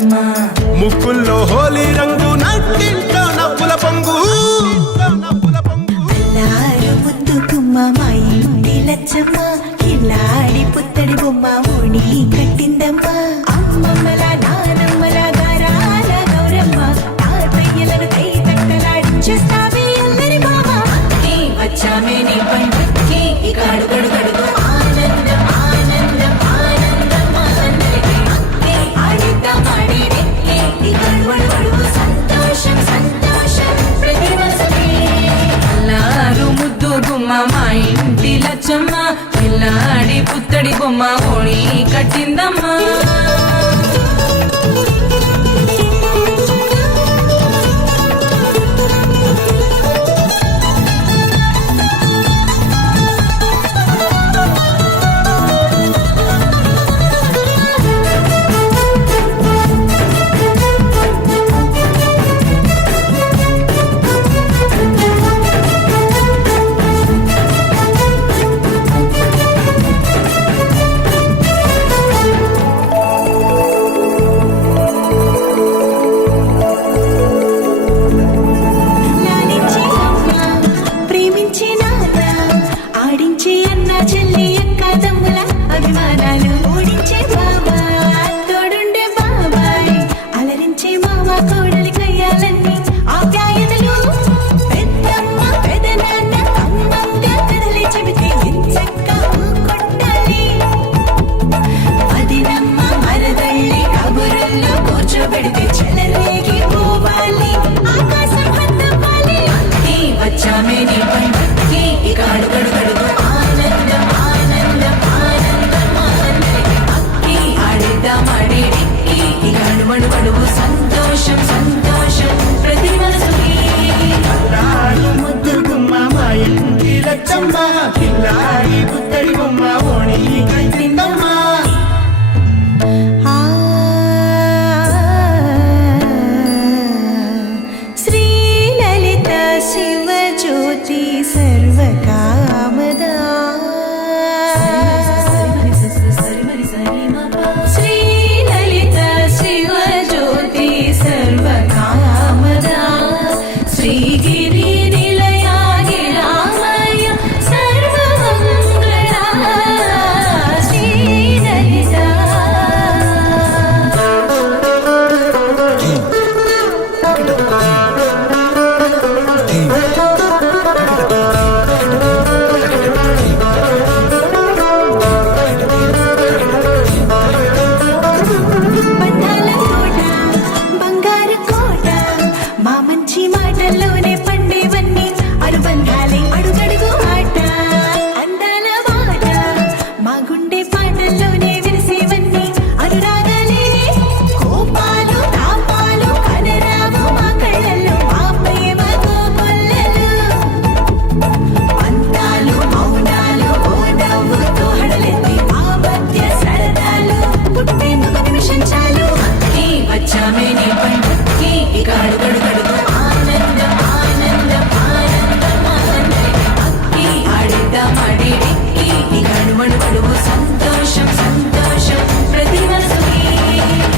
కన్నమ్మ ముక్కుల్లో హోలీ రంగు నట్టింట్లో నవ్వుల పొంగు అల్లారు ముద్దు గుమ్మ మా ఇంటి లచ్చమ్మ కిల్లాడి పుత్తడి బొమ్మ ఓణి కట్టిందమ్మా అమ్మమ్మల నానమ్మల గారాల గౌరమ్మ తాతయ్యలను కై తట్టలాడించేస్తావే అల్లరి మామ వచ్చామే నీ పండుక్కి ఇక అడుగడు గడుగు ఆనందం ఆనందం ఆనందం అందరికీ ఆడిద్దాం ఆడేది ఇక అడుగడు సంతోషం సంతోషం ప్రతి మనసుకి అల్లారు ముద్దు గుమ్మ మా ఇంటి లచ్చమ్మ పిల్లాడి పుత్తడి బొమ్మ ఓణి కట్టిందమ్మా లాలించే అమ్మ ప్రేమించే నాన్న ఆడించే అన్న చెల్లి అక్క తమ్ముల అభిమానాలు ఓడించే బాబా తోడుండే బాబాయ్ అలరించే మామ కోడలి కయ్యాలన్నీ ఆప్యాయతలు పెద్దమ్మ పెదనాన్న అమ్మంగా కథలే చెబితే ఎంచక్క కొట్టాలి అదినమ్మ మరదళ్ళి కబురుల్లో కూర్చోబెడితే చెలరేగి పోవాలి ఆకాశం హద్దవ్వాలి వచ్చామే నీ పండుక్కి ఇక అడుగడు గడుగు ఆనందం ఆనందం ఆనందం అందరికీ ఆడిద్దాం ఆడేది ఇక అడుగడు గడుగు సంతోషం సంతోషం ప్రతి మనసుకి అల్లారు ముద్దు గుమ్మ మా ఇంటి లచ్చమ్మ కిల్లాడి పుత్తడి బొమ్మ ఓణి కట్టిందమ్మా శ్రీలలిత శివజ్యోతి సర్వకామదా శ్రీలలిత శివజ్యోతి సర్వకామదా శ్రీగిరి నిలయాగి రామయ్య సర్వమంగళ శ్రీలలిత బంధాల కోట బంగారు కోట మా మంచి మాటల్లోనే పండేవన్నీ అనుబంధాలే అడుగడుగు ఆట అందాల మాట మా గుండె పాటల్లోనే విరిసేవన్నీ అనురాగాలే కోపాలు తాపాలు కనరావు మా కళ్ళల్లో మా ప్రేమ కోకొల్లలు అంతాలు మౌనాలు ఓ నవ్వుతో హడలెత్తి మా మధ్య సరదాలు పుట్టేందుకు నిమిషం చాలు వచ్చామే నీ పండుక్కి ఇక అడుగడు గడుగు ఆనందం ఆనందం ఆనందం అందరికీ ఆడిద్దాం ఆడేది ఇక అడుగడు గడుగు సంతోషం సంతోషం ప్రతి మనసుకి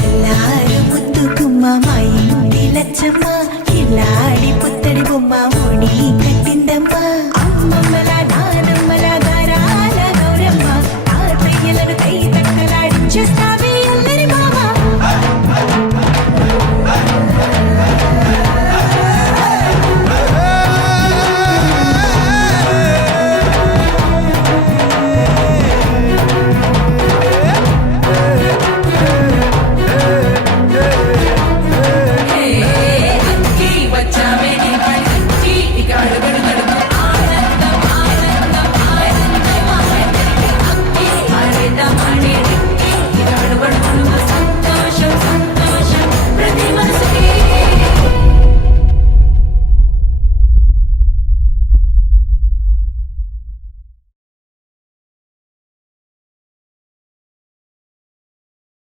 అల్లారు ముద్దు గుమ్మ మా ఇంటి లచ్చమ్మ కిల్లాడి పుత్తడి బొమ్మ